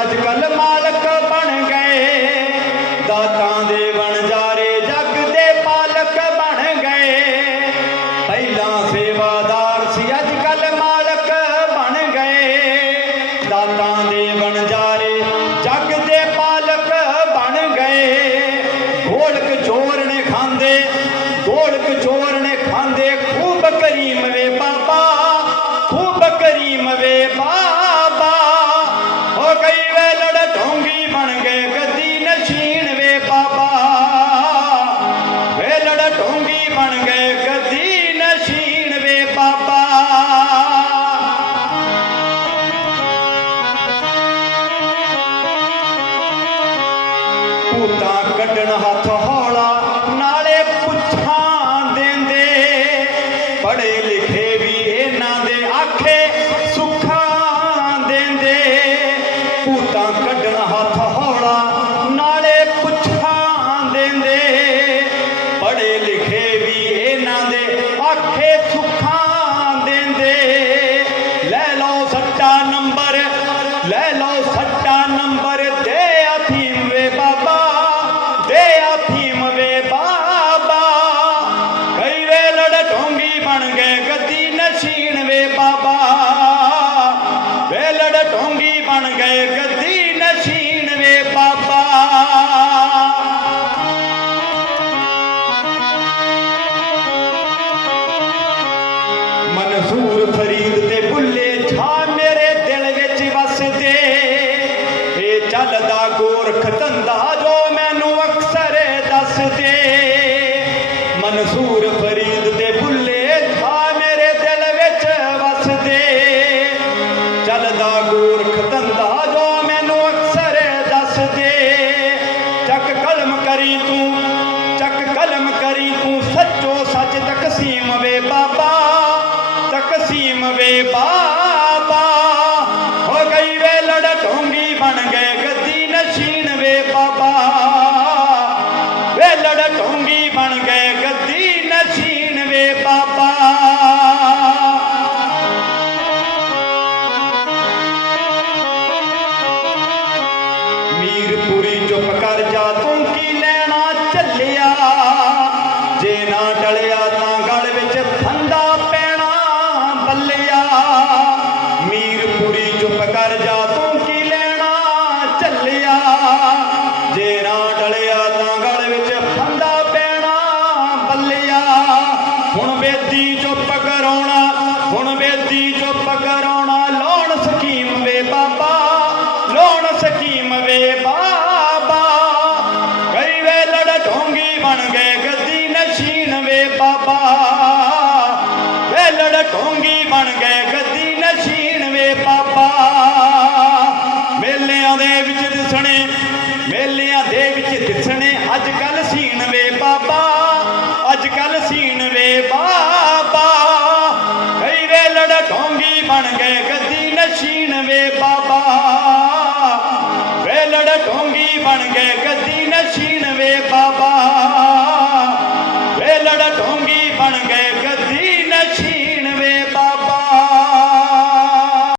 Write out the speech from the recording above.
ਅੱਜ ਕੱਲ ਮਾਲਕ ਬਣ ਗਏ। ਦਾਤਾਂ ਦੇ ਵਣਜਾਰੇ ਜੱਗ ਦੇ ਪਾਲਕ ਬਣ ਗਏ। ਪਹਿਲਾਂ ਸੇਵਾਦਾਰ ਸੀ ਅੱਜ ਕੱਲ ਮਾਲਕ ਬਣ ਗਏ। ਦਾਤਾਂ ਦੇ ਵਣਜਾਰੇ ਜੱਗ ਦੇ ਪਾਲਕ ਬਣ ਗਏ। ਢੋਲਕ ਚੋਰ ਨੇ ਖਾਂਦੇ ਗੋਲਕ ਚੋਰ ਨੇ ਖਾਂਦੇ, ਖੂਬ ਕਰੀਮ ਵੇ ਬਾਬਾ ਭੂਤਾਂ ਕੱਢਣ ਹੱਥ ਹੌਲਾ। ਢੋਂਗੀ ਬਣ ਗਏ ਗੱਦੀ ਨਸ਼ੀਨ ਵੇ ਬਾਬਾ। ਵੇਲੜ ਢੋਂਗੀ ਬਣ ਗਏ ਗੱਦੀ ਨਸ਼ੀਨ ਵੇ ਬਾਬਾ। ਮਨਸੂਰ ਫਰੀਦ ਤੇ ਬੁੱਲੇ ਛਾ ਮੇਰੇ ਦਿਲ ਵਿੱਚ ਵਸਦੇ। ਇਹ ਚੱਲਦਾ ਗੋਰਖ ਧੰਦਾ ਚੱਲਦਾ ਗੋਰਖ ਧੰਦਾ ਜੋ ਮੈਨੂੰ ਅਕਸਰ ਦੱਸ ਦੇ ਚੱਕ ਕਲਮ ਕਰੀ ਤੂੰ, ਚੱਕ ਕਲਮ ਕਰੀ ਤੂੰ, ਸੱਚੋ ਸੱਚ ਤਕਸੀਮ ਵੇ ਬਾਬਾ, ਤਕਸੀਮ ਵੇ ਬਾਬਾ। ਹੋ ਗਈ ਵੇ ਲੜ ਢੋਂਗੀ ਬਣ ਗਏ ਗੱਦੀ ਨਸ਼ੀਨ ਵੇ ਬਾਬਾ। ਵੇ ਲੜ ਢੋਂਗੀ ਬਣ ਗਏ ਗੱਦੀ ਨਸ਼ੀਨ ਵੇ ਬਾਬਾ। ਚੁੱਪ ਕਰ ਜਾ, ਤੂੰ ਕੀ ਲੈਣਾ ਚੱਲਿਆ? ਜੇ ਨਾ ਟਲਿਆ ਤਾਂ ਗਲ ਵਿੱਚ ਫੰਦਾ ਪੈਣਾ ਬੱਲਿਆ। ਮੀਰਪੁਰੀ ਚੁੱਪ ਕਰ ਜਾ, ਤੂੰ ਕੀ ਲੈਣਾ ਚੱਲਿਆ? ਜੇ ਨਾ ਟਲਿਆ ਤਾਂ ਗਲ ਵਿੱਚ ਫੰਦਾ ਪੈਣਾ ਬੱਲਿਆ। ਹੁਣ ਬੇਦੀ ਚੁੱਪ ਕਰਾਉਣਾ, ਹੁਣ ਬੇਦੀ ਚੁੱਪ ਕਰਾਉਣਾ। ਵੇ ਢੋਂਗੀ ਬਣ ਗਏ, ਗੱਦੀ ਨਸ਼ੀਨ ਵੇ ਬਾਬਾ ਮੇਲਿਆਂ ਦੇ ਵਿੱਚ ਦਿਸਣੇ, ਮੇਲਿਆਂ ਦੇ ਵਿੱਚ ਦਿਸਣੇ ਅੱਜ ਕੱਲ ਸੀਨ ਵੇ ਬਾਬਾ ਅੱਜ ਕੱਲ ਸੀਨ ਵੇ ਬਾਬਾ ਕਈ ਵੇ ਲੜ ਢੋਂਗੀ ਬਣ ਗਏ, ਗੱਦੀ ਨਸ਼ੀਨ ਵੇ ਬਾਬਾ ਵੇ ਲੜ ਢੋਂਗੀ ਬਣ ਗਏ, ਗੱਦੀ